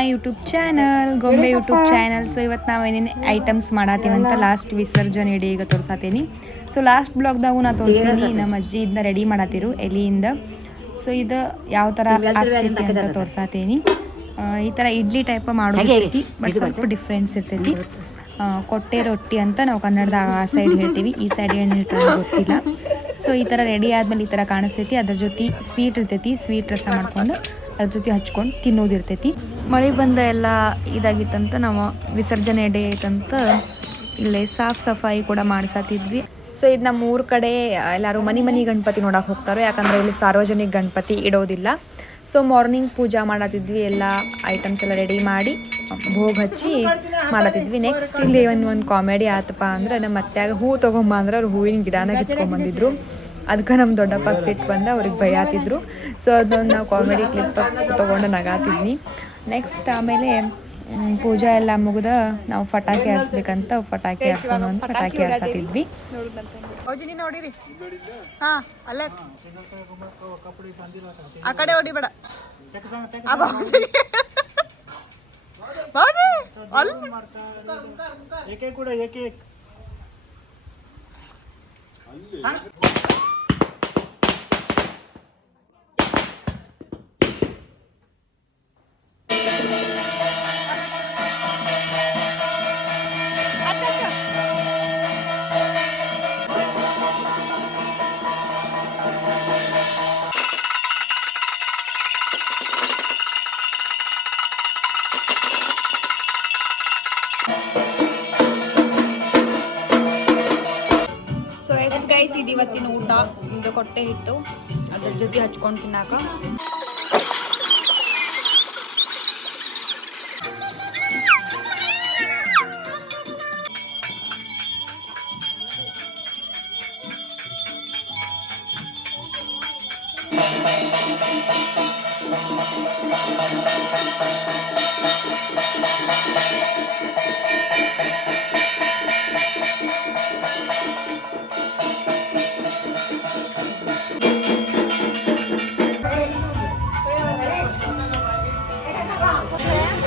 My YouTube channel ಗೊಂಬೆ YouTube channel. So ಇವತ್ತು ನಾವು ಏನೇನು ಐಟಮ್ಸ್ ಮಾಡತ್ತೀವಂತ ಲಾಸ್ಟ್ ವಿಸರ್ಜನೆ ಡೇ ಈಗ ತೋರ್ಸಾತೀನಿ. ಸೊ ಲಾಸ್ಟ್ ಬ್ಲಾಗ್ದಾಗೂ ನಾ ತೋರಿಸೀನಿ ನಮ್ಮ ಅಜ್ಜಿ ಇದನ್ನ ರೆಡಿ ಮಾಡತ್ತಿರು ಎಲೆಯಿಂದ. ಸೊ ಇದು ಯಾವ ಥರ ಆಗ್ತೈತಿ ಅಂತ ತೋರ್ಸಾತೀನಿ. ಈ ಥರ ಇಡ್ಲಿ ಟೈಪ್ ಮಾಡೋದೈತಿ, ಬಟ್ ಸ್ವಲ್ಪ ಡಿಫ್ರೆನ್ಸ್ ಇರ್ತೈತಿ. ಕೊಟ್ಟೆ ರೊಟ್ಟಿ ಅಂತ ನಾವು ಕನ್ನಡದಾಗ ಆ ಸೈಡ್ ಹೇಳ್ತೀವಿ, ಈ ಸೈಡ್ ಏನು ಹೇಳ್ತಾರೆ ಗೊತ್ತಿಲ್ಲ. ಸೊ ಈ ಥರ ರೆಡಿ ಆದ್ಮೇಲೆ ಈ ಥರ ಕಾಣಿಸ್ತೈತಿ. ಅದ್ರ ಜೊತೆ ಸ್ವೀಟ್ ಇರ್ತೈತಿ, ಸ್ವೀಟ್ ರಸ ಮಾಡ್ಕೊಂಡು ಅದ್ರ ಜೊತೆ ಹಚ್ಕೊಂಡು ತಿನ್ನೋದಿರ್ತೈತಿ. ಮಳೆ ಬಂದ ಎಲ್ಲ ಇದಾಗಿತ್ತಂತ ನಾವು ವಿಸರ್ಜನೆ ಡೇ ಐತಂತ ಇಲ್ಲೇ ಸಾಫ್ ಸಫಾಯಿ ಕೂಡ ಮಾಡಿಸತ್ತಿದ್ವಿ. ಸೊ ಇದು ನಮ್ಮ ಊರ ಕಡೆ ಎಲ್ಲರೂ ಮನೆ ಗಣಪತಿ ನೋಡಕ್ಕೆ ಹೋಗ್ತಾರೆ, ಯಾಕಂದರೆ ಇಲ್ಲಿ ಸಾರ್ವಜನಿಕ ಗಣಪತಿ ಇಡೋದಿಲ್ಲ. ಸೊ ಮಾರ್ನಿಂಗ್ ಪೂಜಾ ಮಾಡತ್ತಿದ್ವಿ, ಎಲ್ಲ ಐಟಮ್ಸ್ ಎಲ್ಲ ರೆಡಿ ಮಾಡಿ ಭೋಗ ಹಚ್ಚಿ ಮಾಡತ್ತಿದ್ವಿ. ನೆಕ್ಸ್ಟ್ ಇಲ್ಲಿ ಒಂದು ಕಾಮಿಡಿ ಆತಪ್ಪ ಅಂದ್ರೆ ನಮ್ಮ ಅತ್ತೆಯಾಗ ಹೂ ತೊಗೊಂಬ ಅಂದ್ರೆ ಅವ್ರು ಹೂವಿನ ಗಿಡನ ಕಿತ್ಕೊಂಡ್ಬಂದಿದ್ರು. ಅದಕ್ಕೆ ನಮ್ಮ ದೊಡ್ಡಪ್ಪ ಸಿಟ್ಟು ಬಂದ ಅವ್ರಿಗೆ ಭಯಾತಿದ್ರು. ಸೊ ಅದೊಂದು ನಾವು ಕಾಮಿಡಿ ಕ್ಲಿಪ್ ತೊಗೊಂಡು ನಗಾತಿದ್ವಿ. ನೆಕ್ಸ್ಟ್ ಆಮೇಲೆ ಪೂಜಾ ಎಲ್ಲ ಮುಗಿದ ನಾವು ಪಟಾಕಿ ಹಾರಿಸ್ಬೇಕಂತ ಪಟಾಕಿ ಹಾರಿಸೋಣ ಅಂತ ಪಟಾಕಿ ಹಾರಿಸತ್ತಿದ್ವಿ. ನೋಡಿರಿ, ಹಾ ಅಲ್ಲೇ ಆ ಕಡೆ ಹೊಡಿಬೇಡ. ಗೈಸ್ ಇದು ಇವತ್ತಿನ ಊಟ. ಇದು ಕೊಟ್ಟೆ ಹಿಟ್ಟು, ಅದ್ರ ಜೊತೆ ಹಚ್ಕೊಂಡು ತಿನ್ನಾಕ.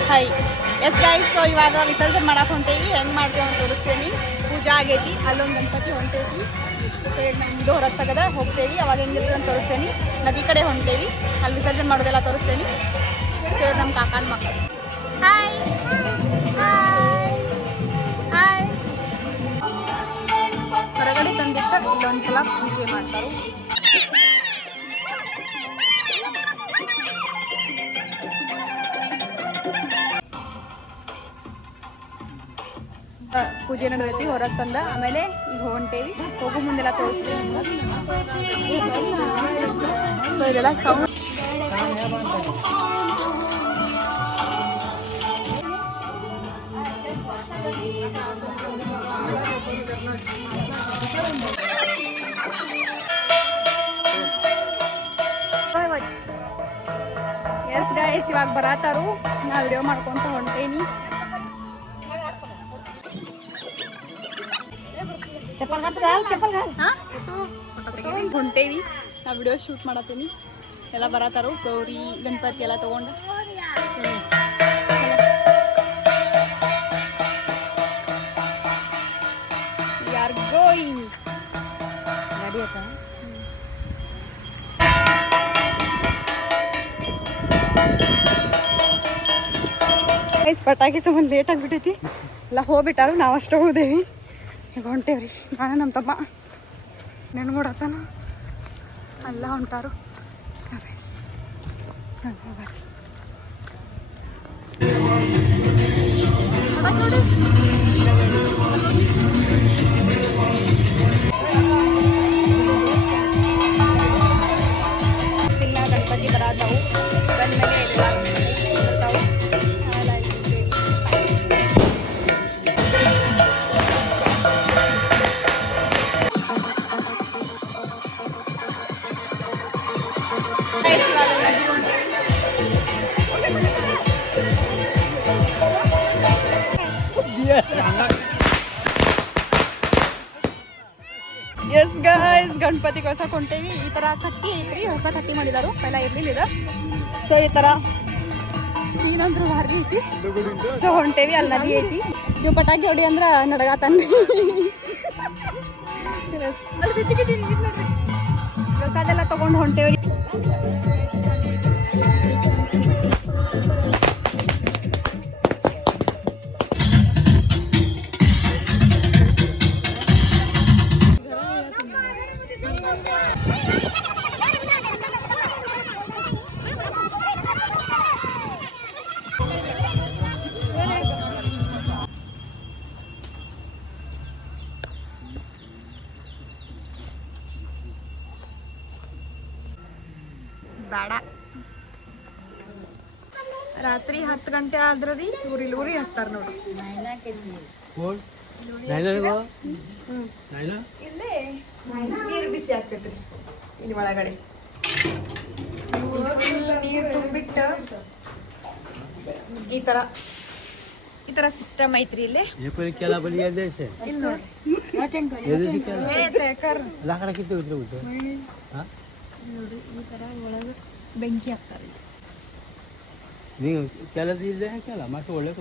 ಹಾಯ್ ಎಸ್ ಗೈಸ್, ಸೊ ಇವಾಗ ವಿಸರ್ಜನೆ ಮಾಡಕ್ಕೆ ಹೊಂಟೇವಿ. ಹೆಂಗೆ ಮಾಡ್ತೇವೆ ಅಂತ ತೋರಿಸ್ತೇನೆ. ಪೂಜಾ ಆಗೈತಿ, ಅಲ್ಲೊಂದು ಗಣಪತಿ ಹೊಂಟೈತಿ, ನಮ್ಮದು ಹೊರಗೆ ತೆಗೆದ ಹೋಗ್ತೇವಿ. ಅವಾಗ ಹೆಂಗಿರ್ತದೆ ಅಂತ ತೋರಿಸ್ತೇನೆ. ನದಿ ಕಡೆ ಹೊಂಟೇವಿ, ಅಲ್ಲಿ ವಿಸರ್ಜನೆ ಮಾಡೋದೆಲ್ಲ ತೋರಿಸ್ತೇನೆ. ಸೊ ನಮ್ಮ ಕಾಕನ ಮಕ್ಕಳು. Hi hi hi. ಹೊರಗಡೆ ತಂದಿಟ್ಟು ಇಲ್ಲೊಂದ್ಸಲ ಪೂಜೆ ಮಾಡ್ತಾರೆ. ಪೂಜೆ ನಡೆದೈತಿ, ಹೊರಗೆ ತಂದ ಆಮೇಲೆ ಈಗ ಹೊಂಟೇವಿ. ಹೋಗೋ ಮುಂದೆಲ್ಲ ತೋರಿಸ್ತೀವಿ. ಸೊ ಇದೆಲ್ಲ ಸೌಂಡ್. ಎಸ್ ಗೈಸ್, ಇವಾಗ ಬರತಾರು, ನಾ ವಿಡಿಯೋ ಮಾಡ್ಕೊಂತ ಹೊಂಟೇನಿ. ಹೊಂಟೇವಿ, ನಾ ವಿಡಿಯೋ ಶೂಟ್ ಮಾಡತ್ತೀನಿ. ಎಲ್ಲ ಬರತಾರು, ಗೌರಿ ಗಣಪತಿ ಎಲ್ಲ ತಗೊಂಡು. ಯಾರ್ ಗೋಯಿಂಗ್ ನಡಿಯತ್ತ. ಪಟಾಕಿ ಸಂಬಂಧ ಲೇಟ್ ಆಗಿಬಿಟ್ಟೈತಿ, ಎಲ್ಲ ಹೋಗ್ಬಿಟ್ಟಾರು. ನಾವು ಅಷ್ಟು ಹೋದೇವಿ. ಈಗ ಹೊಂಟೇವ್ರಿ, ನಾನು ನಮ್ಮ ತಮ್ಮ ನೆನ್ಗೊಡತ್ತಾನ, ಎಲ್ಲ ಹೊಂಟಾರು. ಗಣಪತಿ ಬರತಾವು, ಬಂದ್ಮೇಲೆ ಎಲ್ಲ ಬರ್ತಾವು. ಎಸ್ ಗೈಸ್, ಗಣಪತಿ ಕಳ್ಸಕ್ಕೆ ಹೊಂಟೇವಿ. ಈ ಥರ ಕಟ್ಟಿ ಐತ್ರಿ, ಹೊಸ ಕಟ್ಟಿ ಮಾಡಿದಾರು, ಪೈಲ ಇರ್ಲಿಲ್ಲ. ಸೊ ಈ ಥರ ಸೀನ್ ಅಂದ್ರೂ ಭಾರಿ ಐತಿ. ಸೊ ಹೊಂಟೇವಿ, ಅಲ್ಲಿ ನದಿ ಐತಿ. ನೀವು ಪಟಾಕಿ ಹೊಡಿ ಅಂದ್ರೆ ನಡಗಾತಾನ. ಅದೆಲ್ಲ ತಗೊಂಡು ಹೊಂಟೇವ್ರಿ. ಬೇಡ, ರಾತ್ರಿ 10 ಗಂಟೆ ಆದ್ರ ರೀ ಊರಿ ಊರಿ ಹಚ್ತಾರ ನೋಡ್ರಿ. ಇಲ್ಲೇ ನೀರು ಬಿಸಿ ಆಗ್ತೈತ್ರಿ ಇಲ್ಲಿ ಒಳಗಡೆ. ನೀರು ತುಂಬಿಟ್ಟು ಈ ತರ ಸಿಸ್ಟಮ್ ಐತ್ರಿ ಇಲ್ಲಿ. ಇಲ್ಲಿ ನೋಡ್ರಿ ಈ ತರ ಒಳಗೆ ಬೆಂಕಿ ಹಾಕ್ತಾರೆ. ನೀವು ಕೆಲಸ ಇದೆ ಹಾಕಲ್ಲ ಮತ್ತೆ ಒಳ್ಳೆ